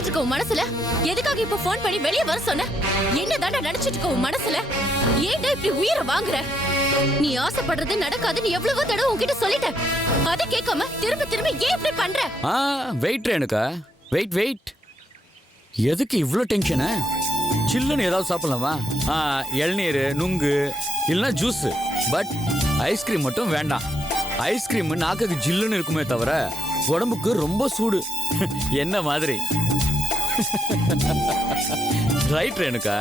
நினைச்சிட்டு இருக்க உன் மனசுல? எதுக்காக இப்ப போன் பண்ணி வெளியே வர சொன்ன? என்னதாண்டா நினைச்சிட்டு இருக்க உன் மனசுல? ஏன்டா இப்படி உயிரை வாங்குற? நீ ஆசைப்படுறது நடக்காதுன்னு எவ்வளவோ தடவை உன்கிட்ட சொல்லிட்டேன். அதை கேட்காம திரும்ப திரும்ப ஏன் இப்படி பண்ற? Wait Renuka, wait. எதுக்கு இவ்ளோ டென்ஷன்? சில்லுன்னு ஏதாவது சாப்பிடலாமா? இளநீர், நுங்கு இல்லைன்னா ஜூஸ். பட் ஐஸ்கிரீம் மட்டும் வேண்டாம். ஐஸ்கிரீம் நாக்குக்கு ஜில்லுன்னு இருக்குமே தவிர உடம்புக்கு ரொம்ப சூடு. என்ன மாதிரி? ரைட் ரேணுகா,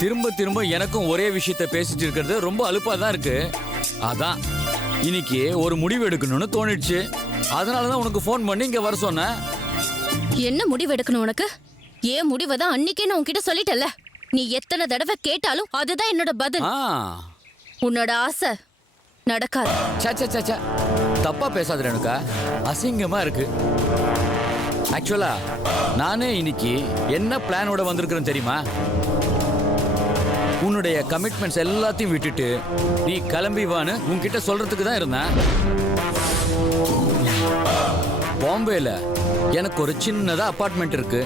திரும்ப திரும்ப எனக்கும் ஒரே விஷயத்த பேசிட்டு இருக்கிறது ரொம்ப அலுப்பா தான் இருக்கு. அதான் இன்னைக்கு ஒரு முடிவு எடுக்கணும்னு தோணிடுச்சு. அதனாலதான் உனக்கு ஃபோன் பண்ணி இங்க வர சொன்னேன். என்ன முடிவு எடுக்கணும் உனக்கு? ஏன் முடிவை தான் அன்னைக்கே நான் உன்கிட்ட சொல்லிட்டல. நீ எத்தனை தடவை கேட்டாலும் அதுதான் என்னோட பதில். உன்னோட ஆசை நடக்காது. சச்சா, தப்பா பேசாத ரேணுகா, அசிங்கமா இருக்கு. ஆக்சுவலா நானே இன்னைக்கு என்ன பிளானோட வந்திருக்கிறேன்னு தெரியுமா? உன்னுடைய கமிட்மெண்ட்ஸ் எல்லாத்தையும் விட்டுட்டு நீ கிளம்பி வான்னு உன்கிட்ட சொல்றதுக்கு தான் இருந்தேன். பாம்பேல எனக்கு ஒரு சின்னதா அபார்ட்மெண்ட் இருக்கு,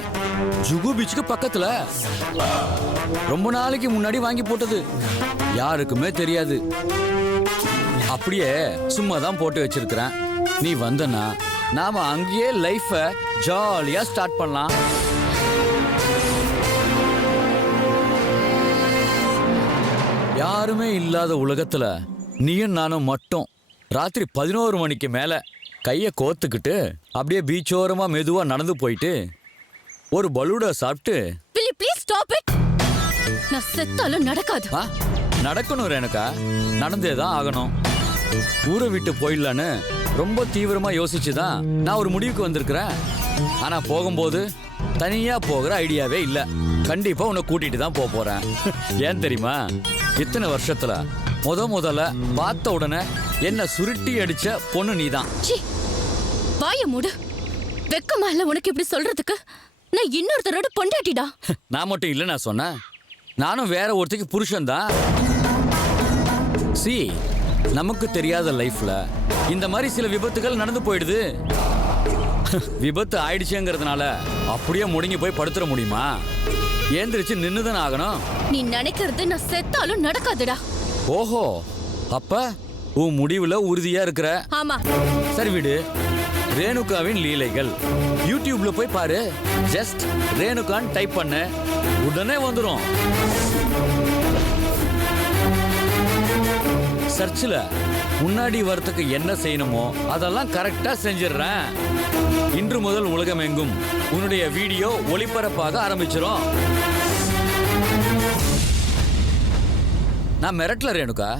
ஜுகு பீச்சுக்கு பக்கத்துல. ரொம்ப நாளைக்கு முன்னாடி வாங்கி போட்டது, யாருக்குமே தெரியாது. அப்படியே சும்மா தான் போட்டு வச்சிருக்கிறேன். நீ வந்தனா நாம அங்கேயே லைஃப ஜாலியா ஸ்டார்ட் பண்ணலாம். யாருமே இல்லாத உலகத்துல நீயும் நானும் மட்டும் ராத்திரி 11 மணிக்கு மேல கைய கோத்துக்கிட்டு அப்படியே பீச்சோரமா மெதுவா நடந்து போயிட்டு ஒரு பலூடா சாப்பிட்டு. Please stop it. நான் செத்தாலும் நடக்காது. நடக்கணும் ரேணுகா, நடந்தேதான் ஆகணும். ஊரை விட்டு போயிடலான்னு ரொம்ப தீவிரமா யோசிச்சுதான் நான் ஒரு முடிவுக்கு வந்திருக்கிறேன். ஆனா போகும்போது தனியா போகிற ஐடியாவே இல்ல. கண்டிப்பா உன்னை கூட்டிட்டு தான் போறேன். ஏன் தெரியுமா? இத்தனை வருஷத்துல முதல்ல பார்த்த உடனே என்ன சுருட்டி அடிச்ச பொண்ணு நீதான். வாய மூடு. வெக்கமா இல்ல உனக்கு இப்படி சொல்றதுக்கு? நான் இன்னொருத்தரோட பொண்டாட்டிடா. நான் மட்டும் இல்ல நான் சொன்னேன், நானும் வேற ஒருத்திக்கு புருஷன் தான். சி, நமக்கு தெரியாத லைஃப்ல இந்த மாதிரி சில விபத்துகள் நடந்து போயிடுது. விபத்து ஆயிடுச்சுங்கிறதுனால அப்படியே முடங்கி போய் படுத்துற முடியுமா? ஏந்திரிச்சு நின்னுதான் ஆகணும். நீ நினைக்கிறது நான் செத்தாலும் நடக்காதுடா. ஓஹோ, அப்ப உன் முடிவுல உறுதியா இருக்கிற? ஆமா. சரி விடு. ரேணுகாவின் லீலைகள் யூடியூப்ல போய் பாரு. ஜஸ்ட் ரேணுகான் டைப் பண்ண உடனே வந்துரும். சர்ச்சில் முன்னாடி வரத்துக்கு என்ன செய்யணுமோ அதெல்லாம் கரெக்டா செஞ்சிடறேன். இன்று முதல் உலகமெங்கும் உன்னுடைய வீடியோ ஒளிபரப்பாக ஆரம்பிச்சிரும். நான் மிரட்டல ரேணுகா,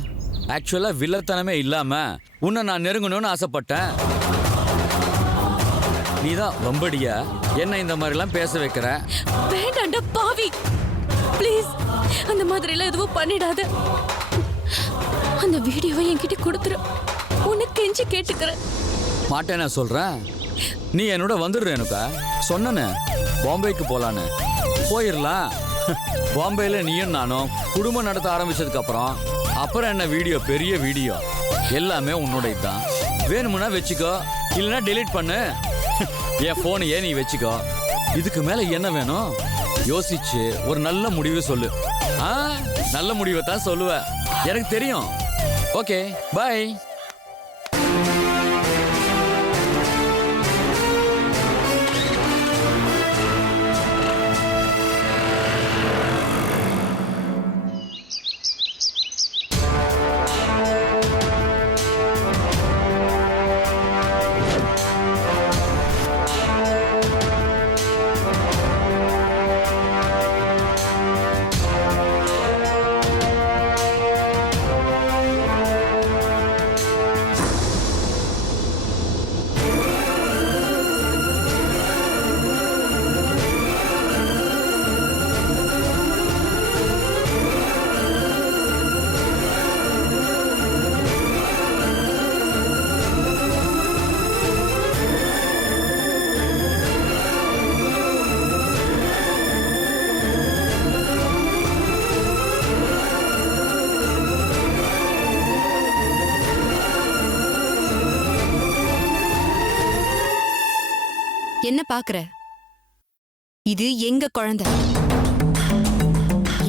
ஆக்சுவலா வில்லத்தனமே இல்லாம உன்னை நான் நெருங்கணும்னு ஆசைப்பட்டேன். நீதான் வம்படியா என்ன இந்த மாதிரி எல்லாம் பேச வைக்கிற. வேண்டாண்டா பாவி, ப்ளீஸ் அந்த மாதிரி எல்லாம் எதுவும் பண்ணிடாத. அந்த வீடியோவை என்கிட்ட கொடுத்துரு, உன்னை கெஞ்சி கேட்டுக்கிறேன். மாட்டேன் நான் சொல்றேன். நீ என்னோட வந்துடு ரேணுகா. சொன்னேன்னு பாம்பேக்கு போலான்னு போயிடலாம். பாம்பேல நீயும் நானும் குடும்பம் நடத்த ஆரம்பிச்சதுக்கு அப்புறம் என்ன வீடியோ, பெரிய வீடியோ எல்லாமே உன்னோட தான். வேணுமுன்னா வச்சுக்கோ, இல்லைன்னா டெலீட் பண்ணு. என் போனையே நீ வச்சுக்கோ. இதுக்கு மேல என்ன வேணும்? யோசிச்சு ஒரு நல்ல முடிவு சொல்லு. நல்ல முடிவை தான் சொல்லுவ, எனக்கு தெரியும். Okay, bye. என்ன பாக்குற? இது எங்க குழந்தை.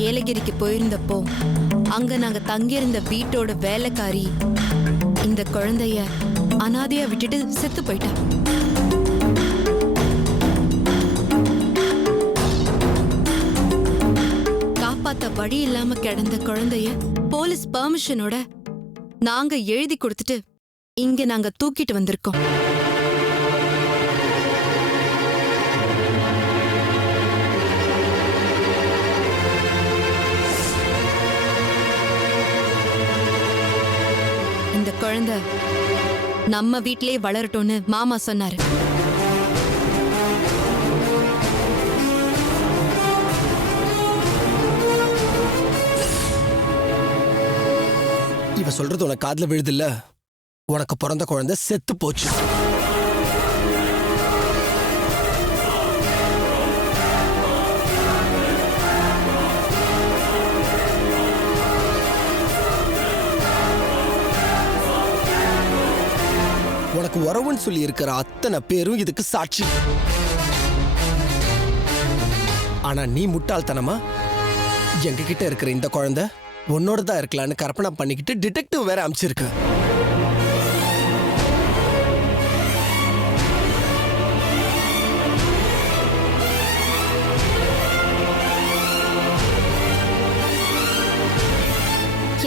ஏலகிரிக்கு போயிருந்தப்போ அங்க நாங்க தங்கியிருந்த வீட்டோட வேலைக்காரி இந்த குழந்தைய அனாதையா விட்டுட்டு செத்து போயிட்டா. காப்பாத்த வழி இல்லாம கிடந்த குழந்தைய போலீஸ் பெர்மிஷனோட நாங்க எழுதி கொடுத்துட்டு இங்க நாங்க தூக்கிட்டு வந்திருக்கோம். இந்த குழந்தை நம்ம வீட்டிலே வளரட்டும்னு மாமா சொன்னாரு. இவ சொல்றது உனக்கு காதுல விழுதில்ல? உனக்கு பிறந்த குழந்தை செத்து போச்சு. உனக்கு உறவுன்னு சொல்லி இருக்கிற அத்தனை பேரும் இதுக்கு சாட்சி. ஆனா நீ முட்டாள்தனமா எங்க கிட்ட இருக்கிற இந்த குழந்தை உன்னோட தான் இருக்கலான்னு கற்பனை பண்ணிக்கிட்டு டிடெக்டிவ் வேற அனுப்பிச்சிருக்க.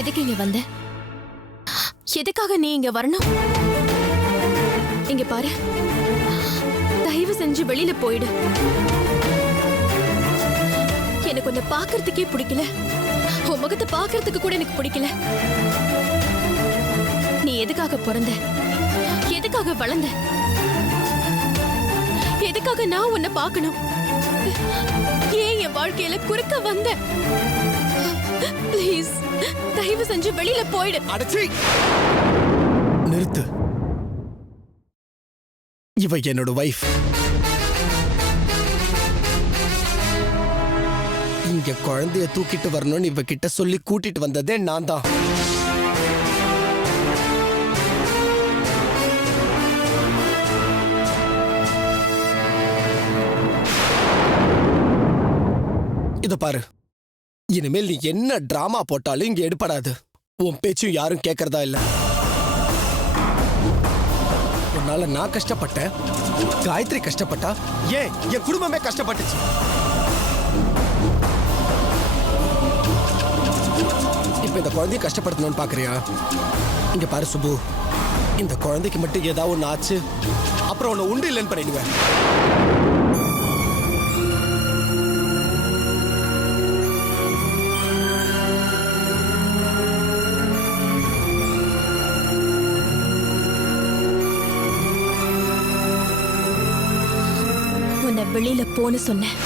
எதுக்கு இங்க வந்த? எதுக்காக நீ இங்க வரணும்? இங்க பாரு, தயவு செஞ்சு வெளியில போயிடு. எனக்கு உன்னை பாக்குறதுக்கே பிடிக்கல. உன் முகத்தை பாக்குறதுக்கு கூட எனக்கு பிடிக்கல. நீ எதுக்காக பிறந்த? எதுக்காக வளர்ந்த? எதுக்காக நான் உன்னை பார்க்கணும்? ஏன் என் வாழ்க்கையில குறுக்க வந்த? ப்ளீஸ் தயவு செஞ்சு வெளியில போயிடு. அடச்சி நிறுத்து. இவ என்னோட வைஃப். இங்க குழந்தைய தூக்கிட்டு வரணும்னு இவ கிட்ட சொல்லி கூட்டிட்டு வந்ததே நான் தான். இத பாரு, இனிமேல் நீ என்ன டிராமா போட்டாலும் இங்க எடுபடாது. உன் பேச்சும் யாரும் கேட்கறதா இல்ல. உன்னால நான் கஷ்டப்பட்டேன், காயத்ரி கஷ்டப்பட்டா, ஏன் என் குடும்பமே கஷ்டப்பட்டுச்சு. இப்ப இந்த குழந்தைய கஷ்டப்படுத்தணும்னு பாக்குறியா? இங்க பாரு சுப்பு, இந்த குழந்தைக்கு மட்டும் ஏதாவது ஒண்ணு ஆச்சு, அப்புறம் உன்னை உண்டு இல்லைன்னு பண்ணிடுவேன். உன்னை வெளியில போன்னு சொன்னேன்.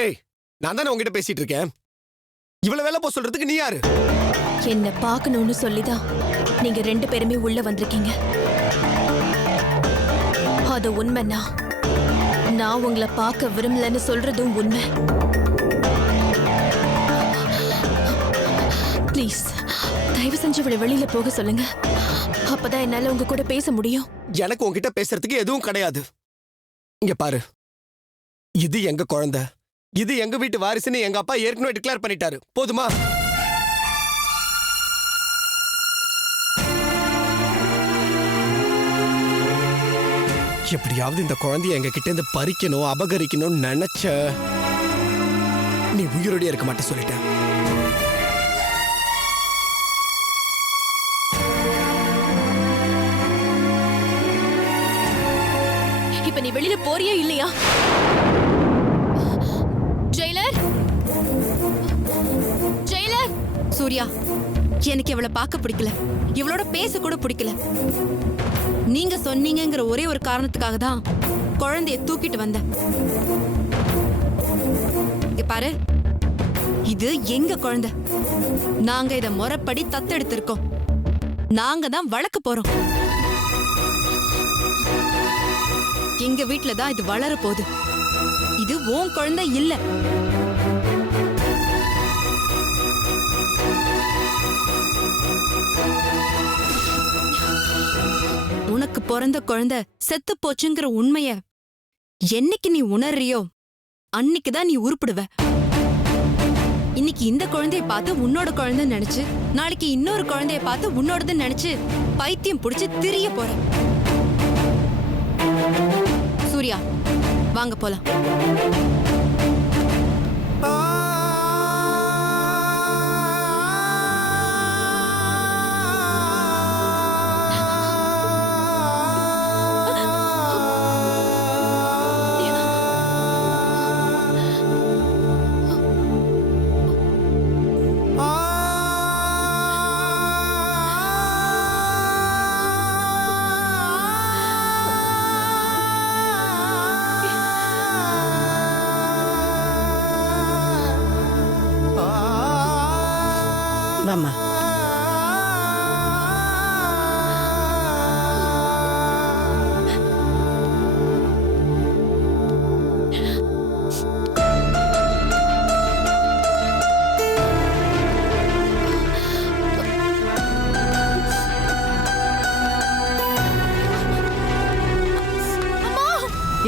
ஏய், நான் தானே உங்ககிட்ட பேசிட்டு இருக்கேன். இவ்வளவு வேலை போ சொல்றதுக்கு நீ யாரு? என்ன பார்க்கணும்னு சொல்லிதான் நீங்க ரெண்டு பேருமே உள்ள வந்திருக்கீங்க. அது உண்மைன்னா நான் உங்களை பார்க்க விரும்பலன்னு சொல்றதும் உண்மை. ப்ளீஸ் தயவு செஞ்சு இவளை வெளியில போக சொல்லுங்க. அப்பதான் என்னால உங்க கூட பேச முடியும். எனக்கு உன்கிட்ட பேசுறதுக்கு எதுவும் கிடையாது. இங்க பாரு, இது எங்க குழந்தை, இது எங்க வீட்டு வாரிசுன்னு எங்க அப்பா ஏற்கனவே டிக்ளேர் பண்ணிட்டாரு. போதுமா? எப்படியாவது இந்த குழந்தைய எங்க கிட்ட இருந்து பறிக்கணும், அபகரிக்கணும்னு நினைச்ச நீ உயிரோடய இருக்க மாட்டே சொல்லிட்டேன். இப்ப நீ வெளியில போறியா இல்லையா? Jailer, Jailer. சூர்யா, எனக்கு இவளை பார்க்க பிடிக்கல, இவளோட பேச கூட பிடிக்கல. நீங்க சொன்னீங்கங்கிற ஒரே ஒரு காரணத்துக்காக தான் குழந்தைய தூக்கிட்டு வந்தேன். இங்க பாரு, இது எங்க குழந்தை. நாங்க இத முறைப்படி தத்தெடுத்திருக்கோம். நாங்க தான் வளர்க்க போறோம். எங்க வீட்ல தான் இது வளர போகுது. இது உன் குழந்தை இல்ல. உனக்கு பிறந்த குழந்தை செத்து போச்சுங்கிற உண்மைய என்னைக்கு நீ உணர்றியோ அன்னைக்குதான் நீ உருப்பிடுவ. இன்னைக்கு இந்த குழந்தைய பார்த்து உன்னோட குழந்தை நினைச்சு, நாளைக்கு இன்னொரு குழந்தைய பார்த்து உன்னோடதுன்னு நினைச்சு பைத்தியம் புடிச்சு திரிய போற. சூர்யா, வாங்க போலாம். வாமா.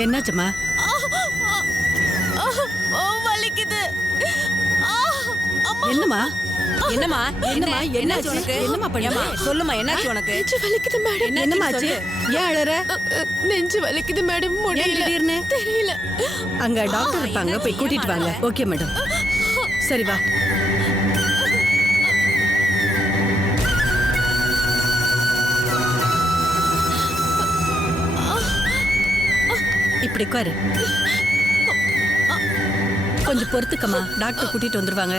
என்னாச்சுமா? வலிக்குது. என்னம்மா? என்னம்மா என்னம்மா? என்னாச்சு உனக்கு? என்னம்மா பண்ண? சொல்லுமா, என்னாச்சு உனக்கு? நெஞ்சு வலிக்குது மேடம். என்னம்மா ஆச்சு? ஏன் அழற? நெஞ்சு வலிக்குது மேடம். ஏன் முடியல. திடீர்னு? தெரியல. அங்க டாக்டர் இருப்பாங்க, போய் கூட்டிட்டு வாங்க. Okay madam. சரி வா. இப்படி உட்காரு. கொஞ்சம் பொறுத்துக்கம்மா, டாக்டர் கூட்டிட்டு வந்துருவாங்க.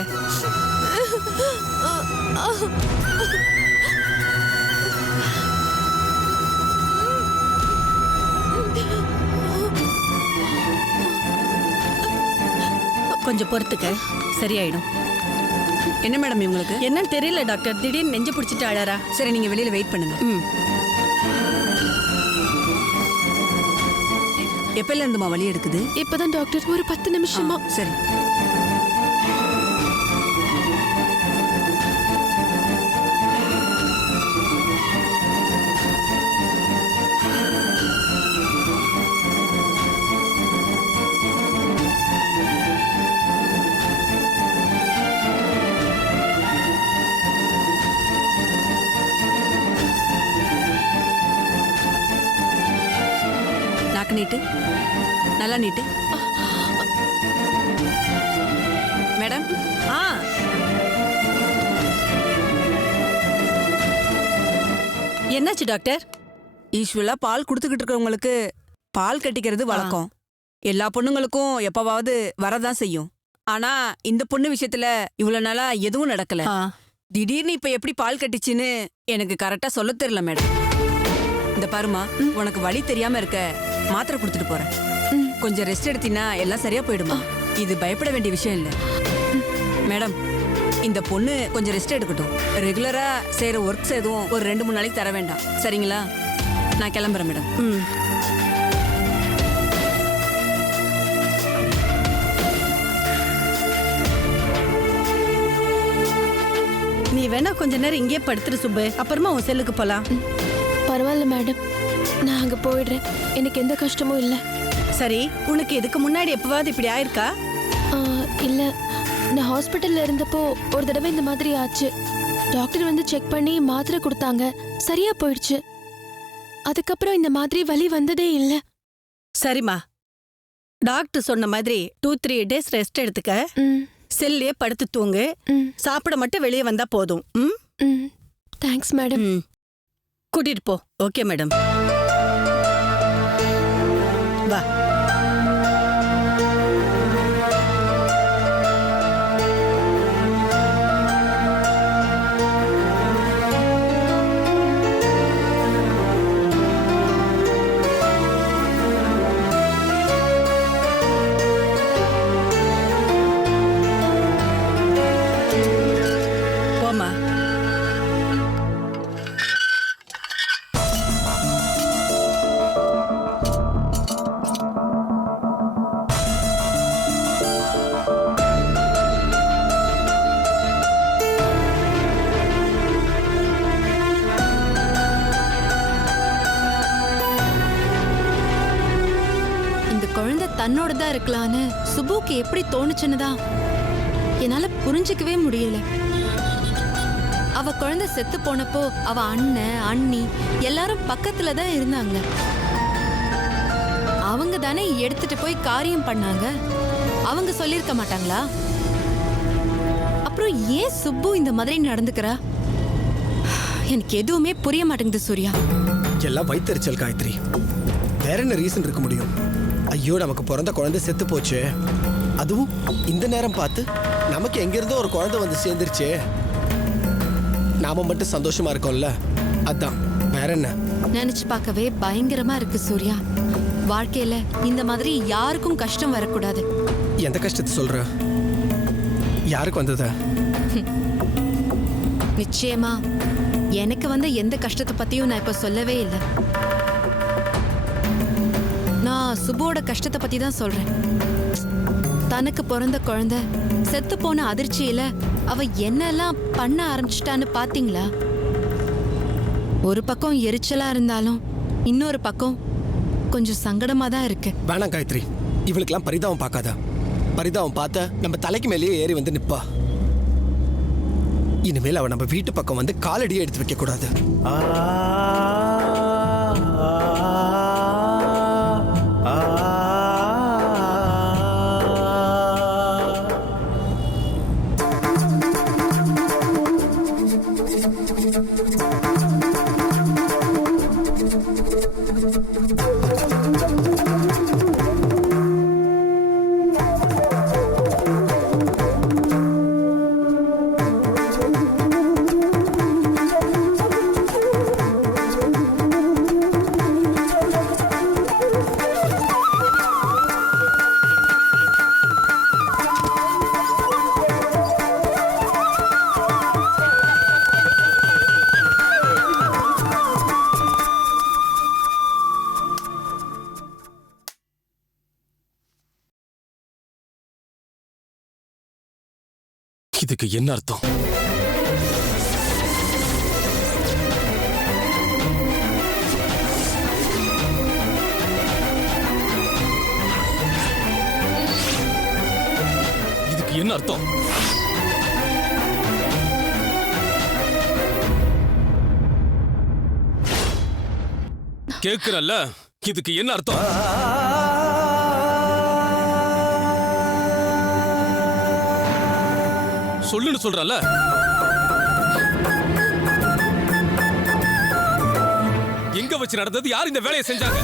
கொஞ்சம் பொறுத்துக்க, சரியாயிடும். என்ன மேடம் இவங்களுக்கு? என்னன்னு தெரியல டாக்டர், திடீர்னு நெஞ்சு பிடிச்சிட்டு அழறா. சரி, நீங்க வெளியில வெயிட் பண்ணுங்க. ம். எப்பல இருந்துமா வலி எடுக்குது? இப்பதான் டாக்டர், ஒரு 10 நிமிஷமா. சரி. நாக்கு நீட்டு, நல்லா நீட்டு. மேடம். ஆ, என்னாச்சு டாக்டர்? யூஸ்வலா பால் கொடுத்துக்கிட்டு இருக்கவங்களுக்கு பால் கட்டிக்கிறது வழக்கம். எல்லா பொண்ணுங்களுக்கும் எப்பவாவது வரதான் செய்யும். ஆனா இந்த பொண்ணு விஷயத்துல இவ்வளவு நாளா எதுவும் நடக்கல. ஆ, திடீர்னு இப்ப எப்படி பால் கட்டிச்சுன்னு எனக்கு கரெக்டா சொல்ல தெரியல மேடம். இந்த பாருமா, உனக்கு வலி தெரியாம இருக்க மாத்திரை கொடுத்துட்டு போறேன். கொஞ்சம் ரெஸ்ட் எடுத்தீன்னா எல்லாம் சரியா போயிடுமா. இது பயப்பட வேண்டிய விஷயம் இல்ல மேடம். இந்த பொண்ணு கொஞ்சம் ரெஸ்ட் எடுக்கட்டும். ரெகுலரா செய்யற ஒர்க்ஸ் எதுவும் ஒரு 2-3 நாளைக்கு தர வேண்டாம், சரிங்களா? நான் கிளம்புறேன் மேடம். ம். நீ வேணா கொஞ்ச நேரம் இங்கே படுத்துரு சுப்பு, அப்புறமா உன் செல்லுக்கு போலாம். பரவாயில்ல மேடம், நான் அங்க போயிடுறேன். எனக்கு எந்த கஷ்டமும் இல்ல. சரி, உனக்கு இதுக்கு முன்னாடி எப்பவாவது இப்படி ஆயிருக்கா? இல்ல, நான் ஹாஸ்பிட்டல்ல இருந்தப்போ ஒரு தடவை இந்த மாதிரி ஆச்சு. டாக்டர் வந்து செக் பண்ணி மாத்திரை கொடுத்தாங்க, சரியா போயிடுச்சு. அதுக்கப்புறம் இந்த மாதிரி வலி வந்ததே இல்ல. சரிம்மா, டாக்டர் சொன்ன மாதிரி 2-3 டேஸ் ரெஸ்ட் எடுத்துக்க. ம், செல்லே படுத்து தூங்கு. ம், சாப்பிட மட்டும் வெளியே வந்தா போதும். ம். ம். Thanks madam. ம். கூட்டிட்டு போ. Okay madam. வா. தன்னோடதா இருக்கலான்னு சுபுக்கு எப்படி தோணுச்சுன்னு தான் என்னால புரிஞ்சுக்கவே முடியல. அவ குழந்தை செத்து போனப்போ அவ அண்ணன் அண்ணி எல்லாரும் பக்கத்துல தான் இருந்தாங்க. அவங்க தானே எடுத்துட்டு போய் காரியம் பண்ணாங்க. அவங்க சொல்லிருக்க மாட்டாங்களா? அப்புறம் ஏன் சுப்பு இந்த மாதிரி நடந்துக்கிறா? எனக்கு எதுவுமே புரிய மாட்டேங்குது சூர்யா. எல்லாம் வயித்தெரிச்சல் காயத்ரி. வேற என்ன ரீசன் இருக்க முடியும்? ஐயோ, நமக்கு பிறந்த குழந்தை செத்து போச்சு, அதுவும் இந்த நேரம் பார்த்து நமக்கு எங்கிருந்தோ ஒரு குழந்தை வந்து சேர்ந்துருச்சு, நாம மட்டும் சந்தோஷமா இருக்கோம்ல, அதான். வேற என்ன? நினைச்சு பார்க்கவே பயங்கரமா இருக்கு சூர்யா. வாழ்க்கையில இந்த மாதிரி யாருக்கும் கஷ்டம் வரக்கூடாது. எந்த கஷ்டத்தை சொல்ற? யாருக்கு வந்ததா? நிச்சயமா எனக்கு வந்த எந்த கஷ்டத்தை பத்தியும் நான் இப்ப சொல்லவே இல்லை. நான் சுபுவோட கஷ்டத்தை பத்தி தான் சொல்றேன். தனக்கு பிறந்த குழந்தை செத்து போன அதிர்ச்சியில அவ என்னெல்லாம் பண்ண ஆரம்பிச்சிட்டான்னு பாத்தீங்களா? ஒரு பக்கம் எரிச்சலா இருந்தாலும் இன்னொரு பக்கம் கொஞ்சம் சங்கடமா தான் இருக்கு. வேணாம் காயத்ரி, இவளுக்கெல்லாம் பரிதாபம் பார்க்காத. பரிதாபம் பார்த்த நம்ம தலைக்கு மேலேயே ஏறி வந்து நிப்பா. இனிமேல் அவ நம்ம வீட்டு பக்கம் வந்து காலடியே எடுத்து வைக்க கூடாது. இதுக்கு என்ன அர்த்தம்? இதுக்கு என்ன அர்த்தம்? கேக்குறல்ல, இதுக்கு என்ன அர்த்தம்? சொல்லுன்னு சொல்றல. எங்க வச்சு நடந்தது? யார் இந்த வேலையை செஞ்சாங்க?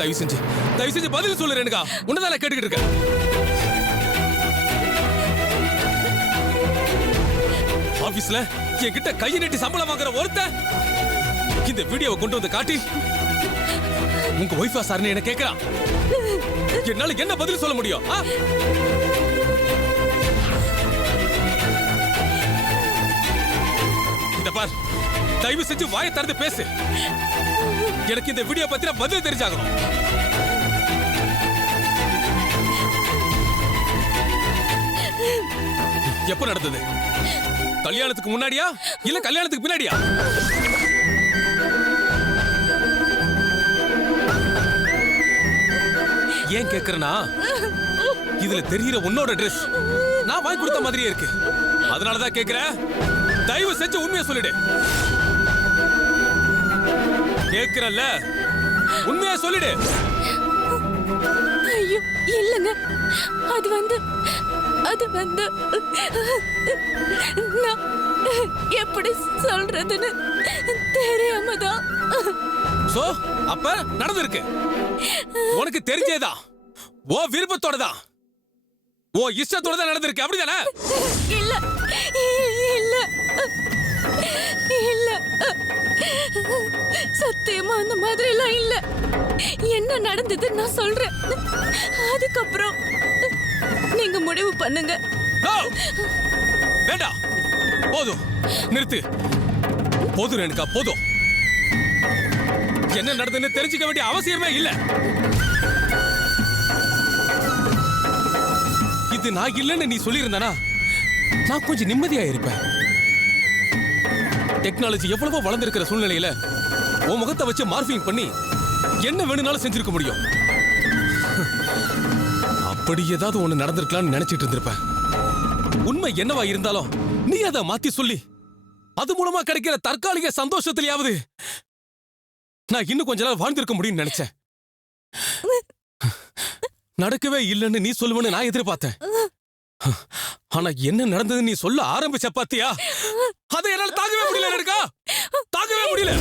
தயவு செஞ்சு பதில் சொல்லு ரேணுகா. உன்னதான கேட்டுக்கிட்டு இருக்க. ஆபீஸ்ல என்கிட்ட கையை நீட்டி சம்பளம் வாங்குற ஒருத்த இந்த வீடியோவை கொண்டு வந்து காட்டி உங்க ஒய்ஃபா சார்னு என்ன கேட்கிறான். என்னால என்ன பதில் சொல்ல முடியும்? இந்த பார், தயவு செஞ்சு வாயை திறந்து பேசு. எனக்கு இந்த வீடியோ பத்தின பதில் தெரிஞ்சாகணும். எப்ப நடந்தது? கல்யாணத்துக்கு முன்னாடியா இல்ல கல்யாணத்துக்கு பின்னாடியா? ஏன் கேக்குறனா, இதுல தெரியுற உன்னோட ட்ரெஸ் நான் வாங்கி கொடுத்த மாதிரியே இருக்கு. அதனாலதான் கேக்குறேன். தயவு செஞ்சு உண்மையை சொல்லிடு. கேக்குறல்ல, உண்மையா சொல்லிடு. ஐயோ இல்லங்க, அது வந்து நான் எப்படி சொல்றதுன்னு தெரியாமதான். சோ அப்ப நடந்திருக்கு. உனக்கு தெரிஞ்சேதான், ஓ விருப்பத்தோட தான், ஓ இஷ்டத்தோட தான் நடந்திருக்கு, அப்படிதானே? இல்ல இல்ல இல்ல, சத்தியமா அந்த மாதிரி எல்லாம் இல்ல. என்ன நடந்தது நான் சொல்றேன், அதுக்கப்புறம் நீங்க முடிவு பண்ணுங்க. வேண்டாம், போதும், நிறுத்து. போதும் ரேணுகா, போதும். என்ன நடந்ததுன்னு தெரிஞ்சுக்க வேண்டிய அவசியமே இல்ல. இது நான் இல்லைன்னு நீ சொல்லியிருந்தனா நான் கொஞ்சம் நிம்மதியா இருப்பேன். டெக்னாலஜி எவ்வளவோ வளர்ந்திருக்கிற சூழ்நிலையில உன் முகத்தை வச்சு மார்பிங் பண்ணி என்ன வேணும்னாலும் செஞ்சிருக்க முடியும். அப்படி ஏதாவது ஒண்ணு நடந்திருக்கலாம்னு நினைச்சிட்டு இருந்திருப்பேன். உண்மை என்னவா இருந்தாலும் நீ அதை மாத்தி சொல்லி அது மூலமா கிடைக்கிற தற்காலிக சந்தோஷத்திலேயாவது நான் இன்னும் கொஞ்ச நாள் வாழ்ந்திருக்க முடியும்னு நினைச்சேன். நடக்கவே இல்லைன்னு நீ சொல்லுவேன்னு நான் எதிர்பார்த்தேன். ஆனா என்ன நடந்தது நீ சொல்ல ஆரம்பிச்ச பாத்தியா? அதை என்னால தாங்கவே முடியல. தாங்கவே முடியல.